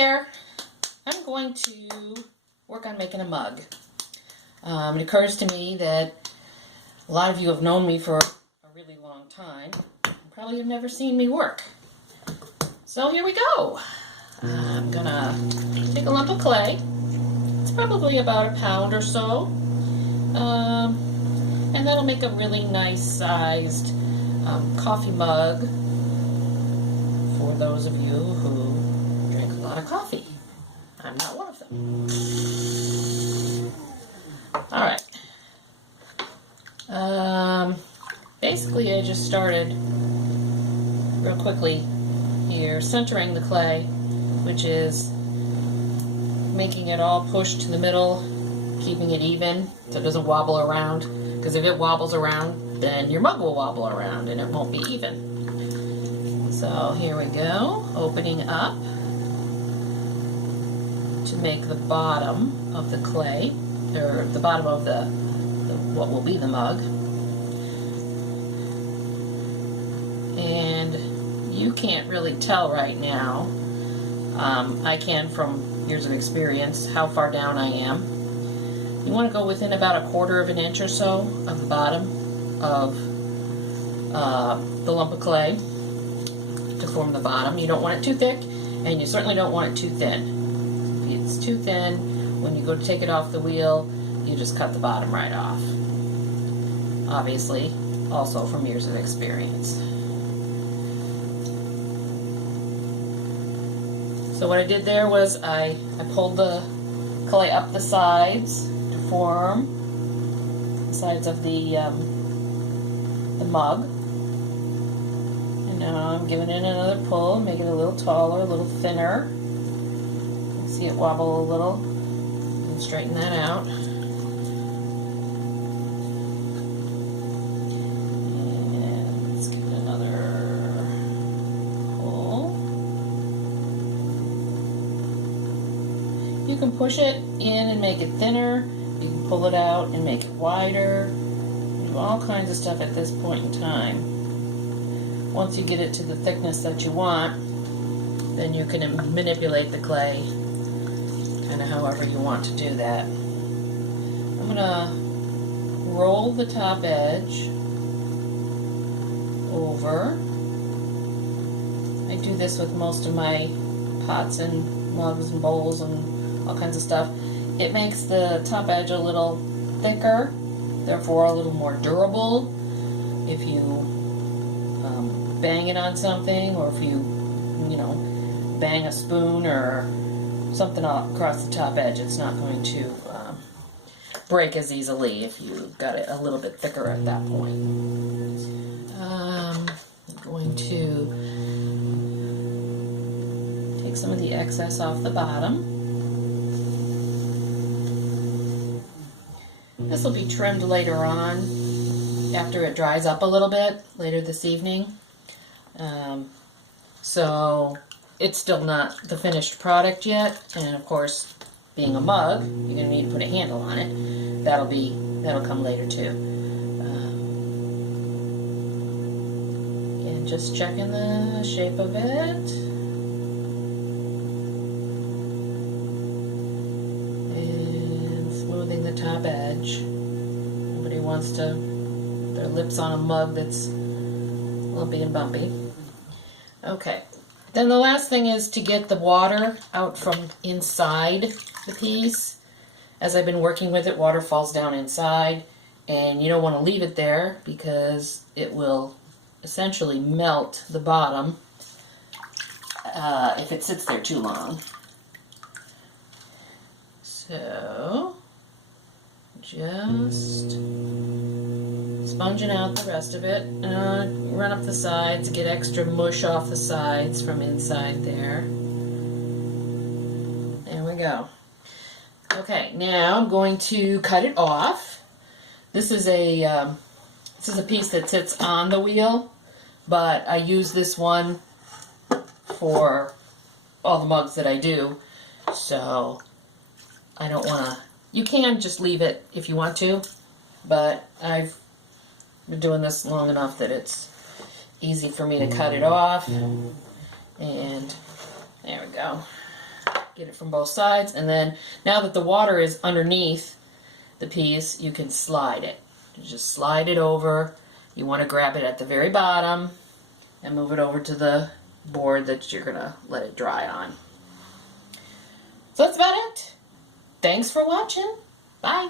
there! I'm going to work on making a mug. It occurs to me that a lot of you have known me for a really long time. You probably have never seen me work. So here we go. I'm gonna take a lump of clay. It's probably about 1 pound or so. And that'll make a really nice sized coffee mug for those of you who drink a lot of coffee. I'm not one of them. Alright. Basically I just started real quickly here centering the clay, which is making it all push to the middle, keeping it even so it doesn't wobble around, because if it wobbles around then your mug will wobble around and it won't be even. So here we go, opening up to make the bottom of the clay, or the bottom of the what will be the mug. And you can't really tell right now, I can from years of experience, how far down I am. You want to go within about 1/4 of an inch or so of the bottom of the lump of clay to form the bottom. You don't want it too thick, and you certainly don't want it too thin. If it's too thin, when you go to take it off the wheel, you just cut the bottom right off. Obviously, also from years of experience. So what I did there was I pulled the clay up the sides to form the sides of the mug. And now I'm giving it another pull, make it a little taller, a little thinner. You can see it wobble a little. You can straighten that out. And let's give it another pull. You can push it in and make it thinner. You can pull it out and make it wider. Do all kinds of stuff at this point in time. Once you get it to the thickness that you want, then you can manipulate the clay kind of however you want to do that. I'm going to roll the top edge over. I do this with most of my pots and mugs and bowls and all kinds of stuff. It makes the top edge a little thicker, therefore a little more durable. If you bang it on something, or if you bang a spoon or something across the top edge, it's not going to break as easily if you got it a little bit thicker at that point. I'm going to take some of the excess off the bottom. This will be trimmed later on after it dries up a little bit later this evening. So it's still not the finished product yet, and of course, being a mug, you're going to need to put a handle on it. That'll come later too. And just checking the shape of it. And smoothing the top edge. Nobody wants their lips on a mug that's lumpy and bumpy. Okay. Then the last thing is to get the water out from inside the piece. As I've been working with it, water falls down inside, and you don't want to leave it there because it will essentially melt the bottom if it sits there too long. So, just sponging out the rest of it. Run up the sides, get extra mush off the sides from inside there. There we go. Okay, now I'm going to cut it off. This is a piece that sits on the wheel, but I use this one for all the mugs that I do, so I don't want to. You can just leave it if you want to, but I've been doing this long enough that it's easy for me to cut it off. And there we go. Get it from both sides, and then now that the water is underneath the piece, you can slide it. You just slide it over. You want to grab it at the very bottom and move it over to the board that you're gonna let it dry on. So that's about it. Thanks for watching. Bye.